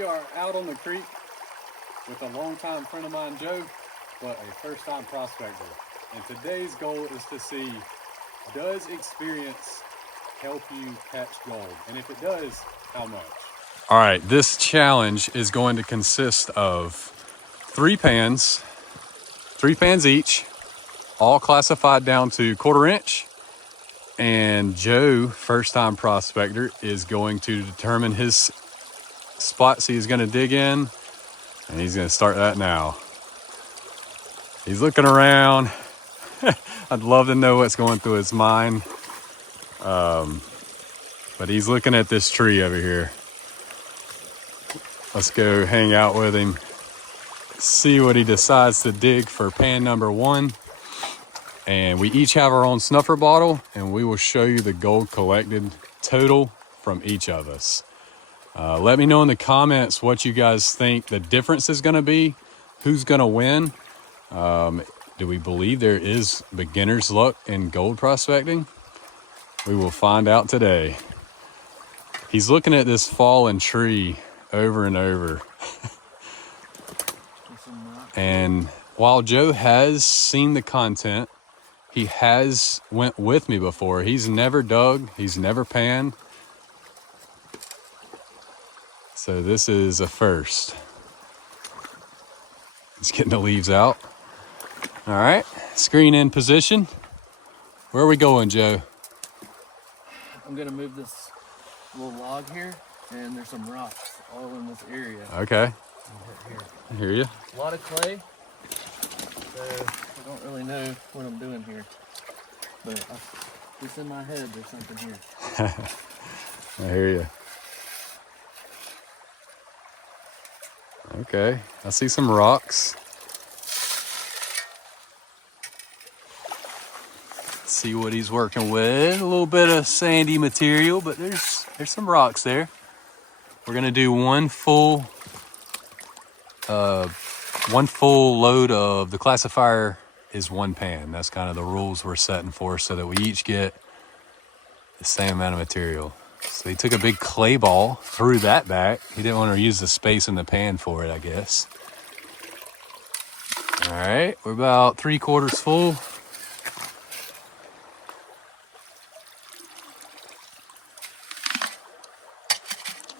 We are out on the creek with a longtime friend of mine, Joe, but a first-time prospector. And today's goal is to see, does experience help you catch gold? And if it does, how much? All right, this challenge is going to consist of 3 pans each, all classified down to 1/4 inch. And Joe, first-time prospector, is going to determine his spots he's going to dig in, and he's going to start that now. He's looking around. I'd love to know what's going through his mind, but he's looking at this tree over here. Let's go hang out with him, see what he decides to dig for pan number 1. And we each have our own snuffer bottle, and we will show you the gold collected total from each of us. Let me know in the comments what you guys think the difference is going to be, who's going to win. Do we believe there is beginner's luck in gold prospecting? We will find out today. He's looking at this fallen tree over and over. And while Joe has seen the content, he has went with me before. He's never dug, he's never panned. So this is a first. He's getting the leaves out. All right, screen in position. Where are we going, Joe? I'm gonna move this little log here, and there's some rocks all in this area. Okay. Here. I hear you. A lot of clay, so I don't really know what I'm doing here. But just in my head, there's something here. I hear you. Okay, I see some rocks. Let's see what he's working with. A little bit of sandy material, but there's some rocks there. We're gonna do one full load of the classifier is 1 pan. That's kind of the rules we're setting for, so that we each get the same amount of material. So he took a big clay ball, threw that back. He didn't want to use the space in the pan for it, I guess. All right, we're about 3/4 full.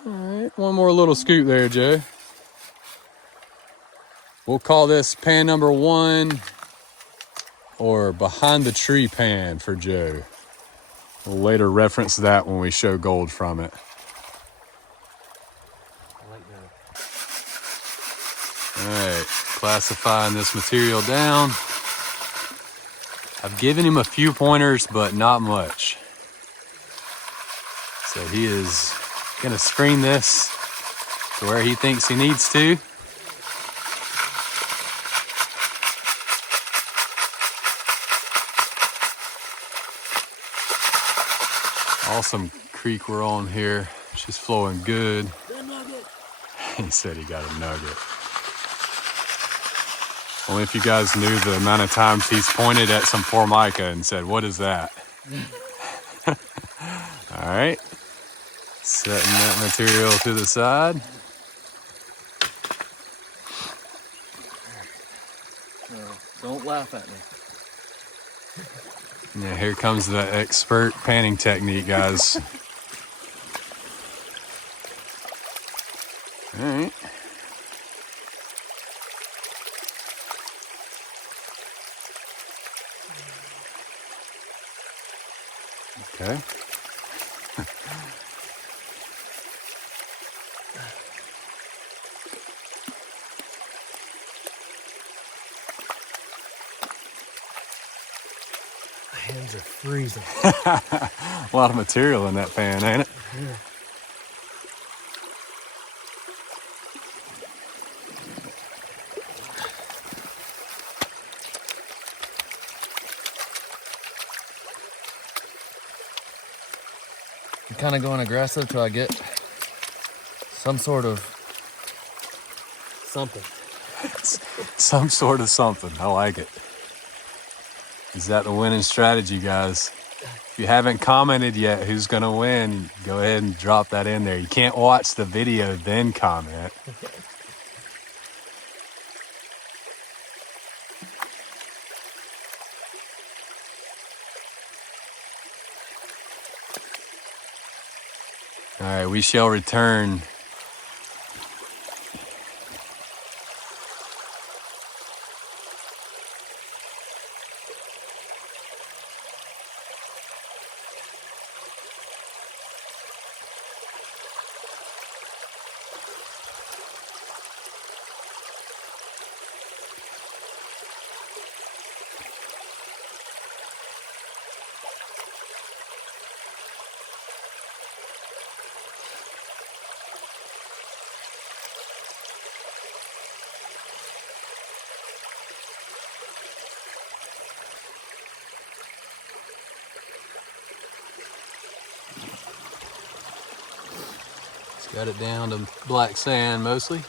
All right, one more little scoop there, Joe. We'll call this pan number 1, or behind the tree pan for Joe. We'll later reference that when we show gold from it. I like that. All right, classifying this material down. I've given him a few pointers, but not much. So he is gonna screen this to where he thinks he needs to. Awesome creek we're on here. She's flowing good. He said he got a nugget. Only if you guys knew the amount of times he's pointed at some formica and said, "What is that?" All right. Setting that material to the side. Don't laugh at me. Yeah, here comes the expert panning technique, guys. All right. Okay. My hands are freezing. A lot of material in that pan, ain't it? Yeah. I'm kind of going aggressive till I get some sort of something. Some sort of something. I like it. Is that the winning strategy, guys? you haven't commented yet who's gonna win, go ahead and drop that in there. You can't watch the video then comment. All right, we shall return. Got it down to black sand mostly.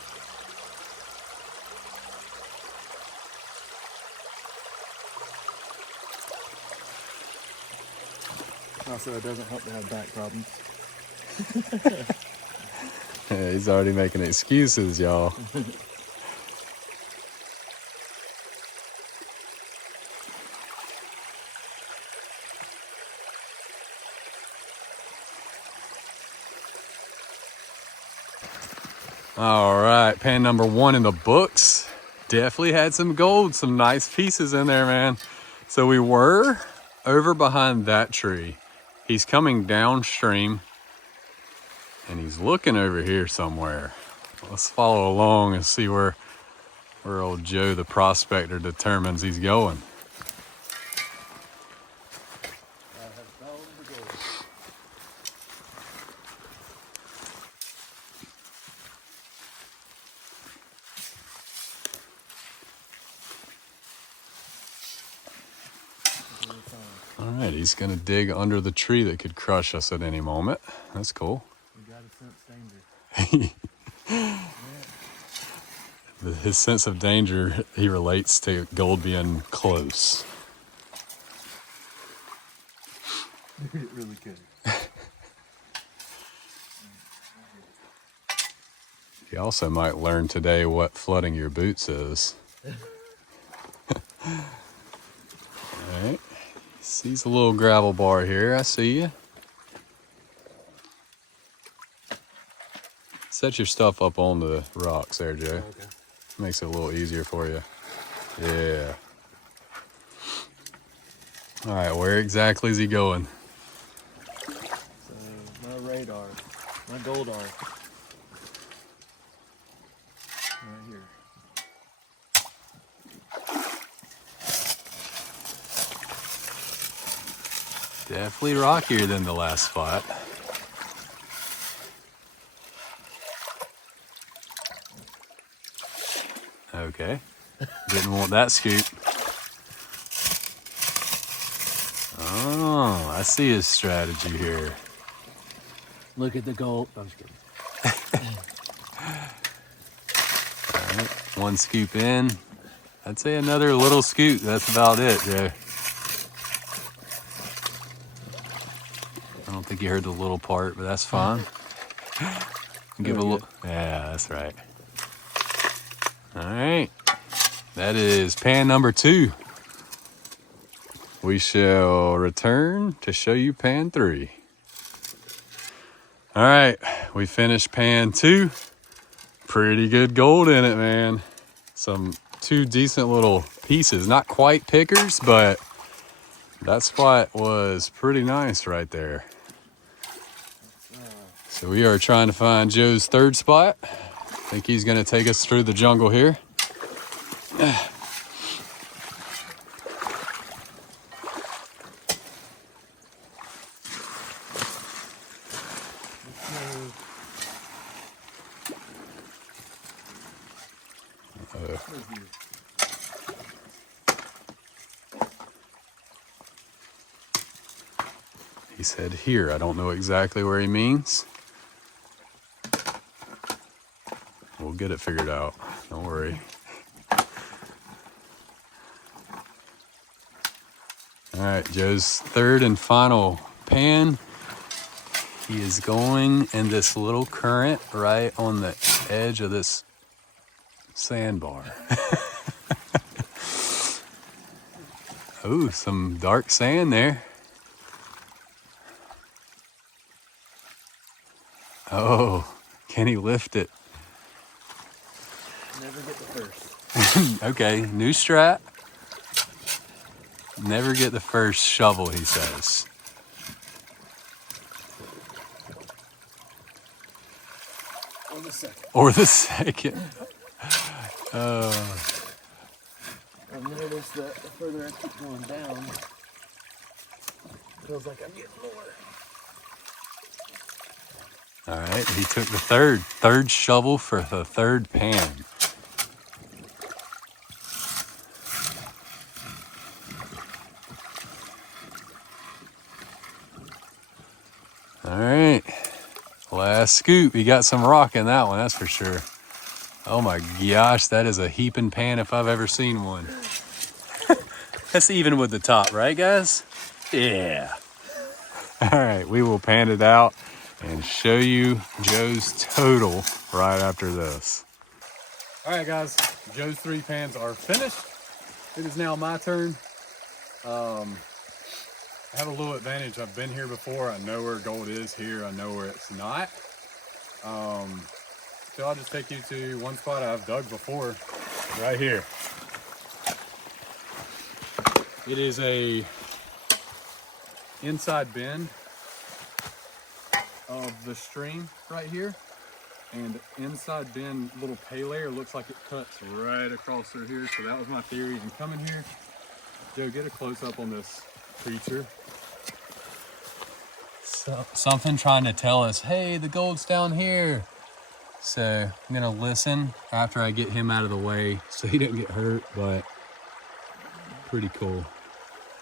Also, it doesn't help to have back problems. Yeah, he's already making excuses, y'all. All right, pan number 1 in the books. Definitely had some gold, some nice pieces in there, man. So we were over behind that tree. He's coming downstream and he's looking over here somewhere. Let's follow along and see where old Joe the prospector determines he's going. All right, he's gonna dig under the tree that could crush us at any moment. That's cool. You gotta sense danger. His sense of danger, he relates to gold being close. It really could. You also might learn today what flooding your boots is. All right. Sees a little gravel bar here. I see you. Set your stuff up on the rocks there, Joe. Okay. Makes it a little easier for you. Yeah. All right, where exactly is he going? So, my radar, my gold arc. Right here. Definitely rockier than the last spot. Okay. Didn't want that scoop. Oh, I see his strategy here. Look at the gold. I'm just kidding. All right, 1 scoop in. I'd say another little scoop. That's about it, Joe. I don't think you heard the little part, but that's fine. Give a little. Yeah, that's right. All right. That is pan number 2. We shall return to show you pan 3. All right, we finished pan 2. Pretty good gold in it, man. Some 2 decent little pieces. Not quite pickers, but that spot was pretty nice right there. So we are trying to find Joe's 3rd spot. I think he's gonna take us through the jungle here. He said here. I don't know exactly where he means. We'll get it figured out. Don't worry. All All right, Joe's third and final pan. He is going in this little current right on the edge of this sandbar. Oh, some dark sand there. Oh, can he lift it? Never get the first. Okay, new strat. Never get the first shovel, he says. Or the second. Or the second. I've noticed that the further I keep going down, it feels like I'm getting lower. All right, he took the third shovel for the third pan. All right, last scoop. He got some rock in that one, that's for sure. Oh my gosh, that is a heaping pan if I've ever seen one. That's even with the top, right guys? Yeah. All right, we will pan it out and show you Joe's total right after this. All right guys, Joe's 3 pans are finished. It is now my turn. I have a little advantage. I've been here before. I know where gold is here. I know where it's not. So I'll just take you to one spot I've dug before, right here. It is a inside bend of the stream right here. And inside bend little pay layer looks like it cuts right across through here. So that was my theory in coming here. Joe, get a close up on this creature. So, something trying to tell us, hey, the gold's down here. So I'm gonna listen after I get him out of the way so he doesn't get hurt, but pretty cool.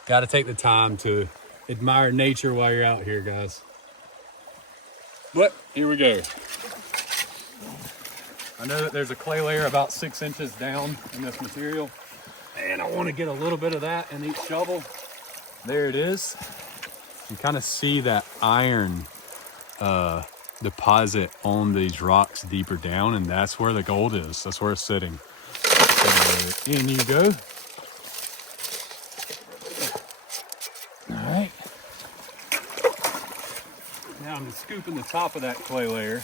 Gotta take the time to admire nature while you're out here, guys. But here we go. I know that there's a clay layer about 6 inches down in this material, and I want to get a little bit of that in each shovel. There it is. You kind of see that iron deposit on these rocks deeper down, and that's where the gold is. That's where it's sitting. So in you go. All right. Now I'm just scooping the top of that clay layer.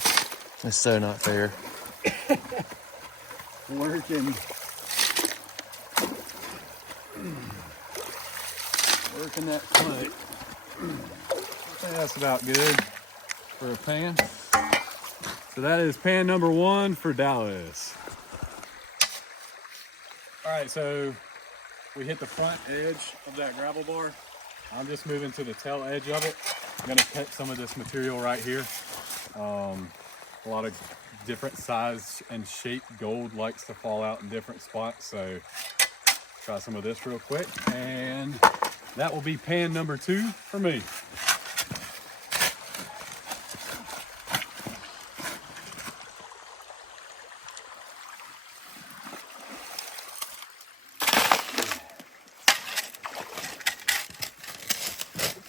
It's so not fair. Working that clay. I think that's about good for a pan. So that is pan number 1 for Dallas. All right, so we hit the front edge of that gravel bar. I'm just moving to the tail edge of it. I'm gonna cut some of this material right here. A lot of different size and shape gold likes to fall out in different spots, so try some of this real quick, and that will be pan number 2 for me.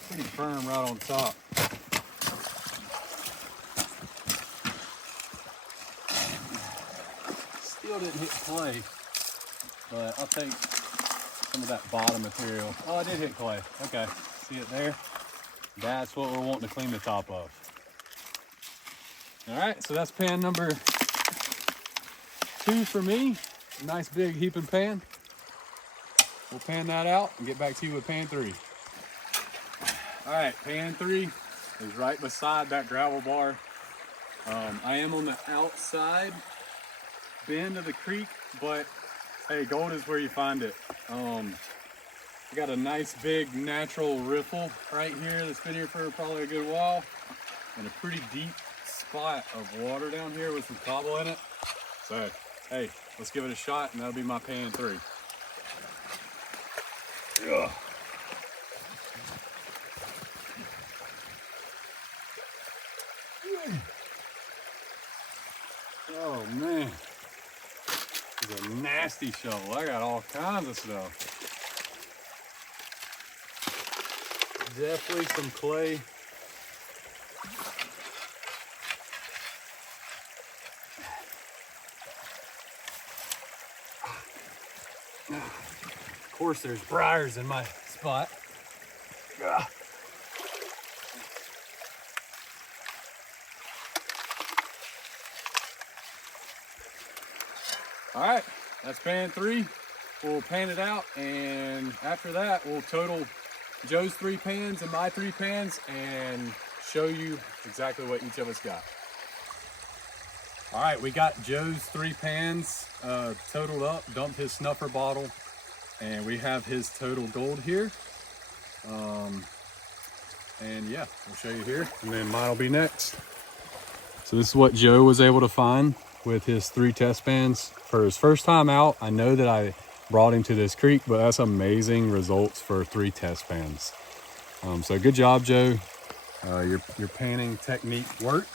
Pretty firm right on top. Still didn't hit clay, but I'll take some of that bottom material. Oh, I did hit clay. Okay, see it there? That's what we're wanting to clean the top of. All right, so that's pan number 2 for me. Nice big heaping pan. We'll pan that out and get back to you with pan 3. All right, pan 3 is right beside that gravel bar. I am on the outside bend of the creek, but hey, gold is where you find it. We got a nice big natural riffle right here that's been here for probably a good while, and a pretty deep spot of water down here with some cobble in it. So hey, let's give it a shot, and that'll be my pan 3. Ugh. Oh man, it's a nasty shovel. I got all kinds of stuff. Definitely some clay. Of course, there's briars in my spot. All right, that's pan 3. We'll pan it out, and after that, we'll total Joe's 3 pans and my 3 pans and show you exactly what each of us got. All right, we got Joe's 3 pans totaled up, dumped his snuffer bottle, and we have his total gold here. And yeah, we'll show you here, and then mine will be next. So this is what Joe was able to find with his 3 test pans for his first time out. I know that I brought him to this creek, but that's amazing results for 3 test pans. So good job, Joe. Your panning technique worked.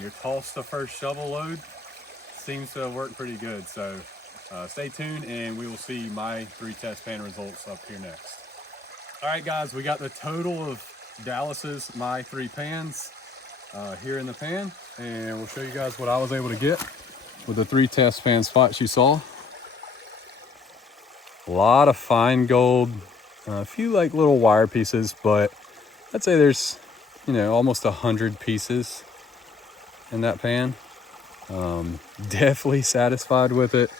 Your toss the first shovel load seems to have worked pretty good. So stay tuned, and we will see my 3 test pan results up here next. All right, guys, we got the total of Dallas's my 3 pans here in the pan, and we'll show you guys what I was able to get with the 3 test pan spots you saw. A lot of fine gold, a few like little wire pieces, but I'd say there's, you know, almost 100 pieces in that pan. Definitely satisfied with it.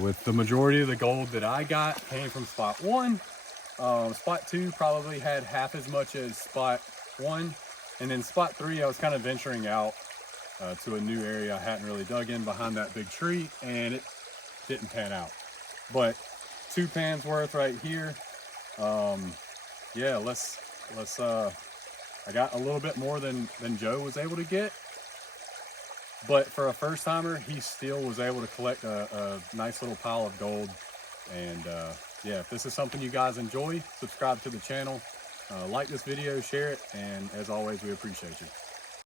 With the majority of the gold that I got came from spot 1. Spot 2 probably had half as much as spot 1. And then spot 3, I was kind of venturing out to a new area I hadn't really dug in behind that big tree, and it didn't pan out. But 2 pans worth right here. Yeah, I got a little bit more than Joe was able to get. But for a first timer, he still was able to collect a nice little pile of gold. And yeah, if this is something you guys enjoy, subscribe to the channel, like this video, share it, and as always, we appreciate you.